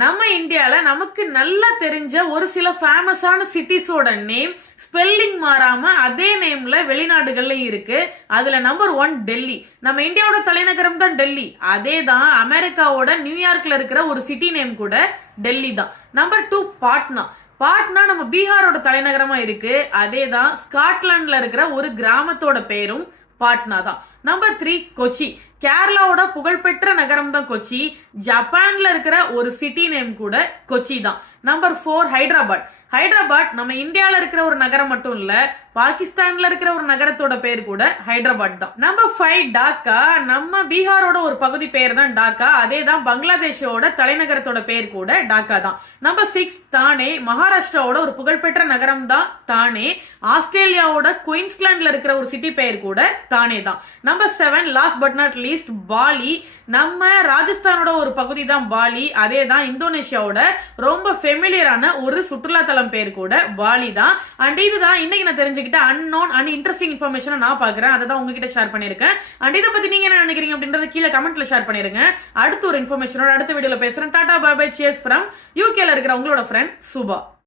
நம்ம இந்தியால நமக்கு நல்லா தெரிஞ்ச ஒரு சில ஃபேமஸான சிட்டிஸோட நேம் ஸ்பெல்லிங் மாறாம அதே நேம்ல வெளிநாடுகள்ல இருக்கு. அதுல நம்பர் 1 டெல்லி. நம்ம இந்தியாவோட தலைநகரம் தான் டெல்லி. அதே தான் அமெரிக்காவோட நியூயார்க்ல இருக்கிற ஒரு சிட்டி நேம் கூட டெல்லி தான். நம்பர் 2 பாட்னா. பாட்னா நம்ம பீகாரோட தலைநகரமா இருக்கு. அதே தான் ஸ்காட்லாண்ட்ல இருக்கிற ஒரு கிராமத்தோட பேரும் பாட்னா தான். நம்பர் 3 கொச்சி. கேரளாவோட புகழ்பெற்ற நகரம் தான் கொச்சி. ஜப்பான்ல இருக்கிற ஒரு சிட்டி நேம் கூட கொச்சி தான். நம்பர் 4 ஹைதராபாத். ஹைதராபாத் நம்ம இந்தியால இருக்கிற ஒரு நகரம் மட்டும் இல்ல, பாகிஸ்தான்ல இருக்கிற ஒரு நகரத்தோட பேர் கூட ஹைதராபாத் தான். நம்பர் 5 டாக்கா. நம்ம பீகாரோட ஒரு பகுதி பேர் தான் டாக்கா. அதே தான் பங்களாதேஷோட தலைநகரத்தோட பேர் கூட டாக்கா தான். நம்பர் 6 தானே. மகாராஷ்டிராவோட ஒரு புகழ்பெற்ற நகரம் தான் தானே. ஆஸ்திரேலியாவோட குயின்ஸ்லாண்ட்ல இருக்கிற ஒரு சிட்டி பேர் கூட தானே தான். Number 7 last but not least Pali. நம்ம ராஜஸ்தானோட ஒரு பகுதி தான் பாலி. அதே தான் இந்தோனேஷியாவோட ரொம்ப ஃபெமிலியரான ஒரு சுற்றுலா தலம் பேர் கூட பாலி தான். அண்ட் இதுதான் இன்னைக்கு நான் தெரிஞ்சுக்கிட்ட அன்னோன் அண்ட் இன்ட்ரெஸ்டிங் இன்ஃபர்மேஷனை நான் பாக்குறேன். அதை தான் உங்ககிட்ட ஷேர் பண்ணிருக்கேன். அண்ட் இதை பத்தி நீங்க என்ன நினைக்கிறீங்க அப்படின்றத கீழே கமெண்ட்ல ஷேர் பண்ணிருங்க. அடுத்த ஒரு இன்ஃபர்மேஷனோட அடுத்த வீடியோல பேசுறேன். Tata bye bye, cheers from யூகேல இருக்கிற உங்களோட ஃப்ரெண்ட் சுபா.